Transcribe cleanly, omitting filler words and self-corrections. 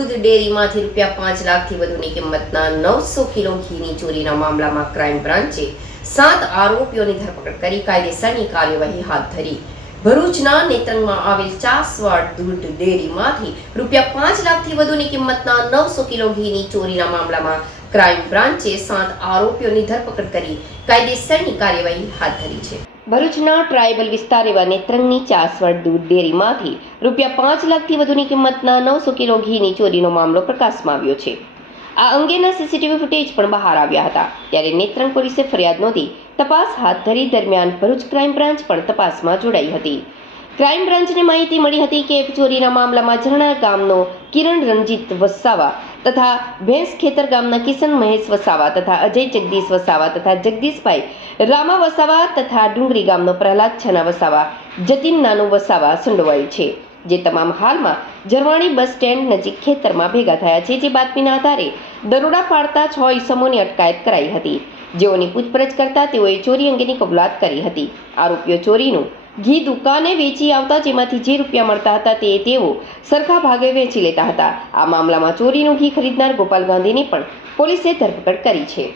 દૂધ ડેરીમાંથી ₹5 લાખથી વધુની કિંમતના 900 કિલો ઘીની ચોરીના મામલામાં ક્રાઇમ બ્રાન્ચે 7 આરોપીઓની ધરપકડ કરી કાયદેસરની કાર્યવાહી હાથ ધરી. ભરૂચના નેત્રંગમાં આવેલ ચાસવાડ દૂધ ડેરીમાંથી ₹5 લાખથી વધુની કિંમતના 900 કિલો ઘીની ચોરીના મામલામાં ક્રાઇમ બ્રાન્ચે 7 આરોપીઓની ધરપકડ કરી કાયદેસરની કાર્યવાહી હાથ ધરી છે. ભરૂચના ટ્રાયબલ વિસ્તાર એવા નેત્રંગની ચાસવાડ દૂધ ડેરીમાંથી ₹5 લાખથી વધુની કિંમતના 900 કિલો ઘીની ચોરીનો મામલો પ્રકાશમાં આવ્યો છે. આ અંગેના સીસીટીવી ફૂટેજ પણ બહાર આવ્યા હતા. ત્યારે નેત્રંગ પોલીસે ફરિયાદ નોંધી તપાસ હાથ ધરી દરમિયાન ભરૂચ ક્રાઇમ બ્રાન્ચ પણ તપાસમાં જોડાઈ હતી. ક્રાઇમ બ્રાન્ચને માહિતી મળી હતી કે ચોરીના મામલામાં ઝરણા ગામનો કિરણ રણજીત વસાવા તથા ભેંસ ખેતર ગામના કિશન મહેશ વસાવા તથા અજય જગદીશ વસાવા તથા જગદીશભાઈ રામા વસાવા તથા ડુંગરી ગામનો પ્રહલાદ છના વસાવા જતીન નાનુ વસાવા સંડોવાયું છે, જે તમામ હાલમાં ઝરવાણી બસ સ્ટેન્ડ નજીક ખેતરમાં ભેગા થયા છે. જે બાતમીના આધારે દરોડા પાડતા 6 ઈસમોની અટકાયત કરાઈ હતી, જેઓની પૂછપરછ કરતા તેઓએ ચોરી અંગેની કબૂલાત કરી હતી. આરોપીઓ ચોરીનું ઘી દુકાને વેચી આવતા, જેમાંથી જે રૂપિયા મળતા હતા તે તેઓ સરખા ભાગે વેચી લેતા હતા. આ મામલામાં ચોરીનું ઘી ખરીદનાર ગોપાલ ગાંધીની પણ પોલીસે ધરપકડ કરી છે.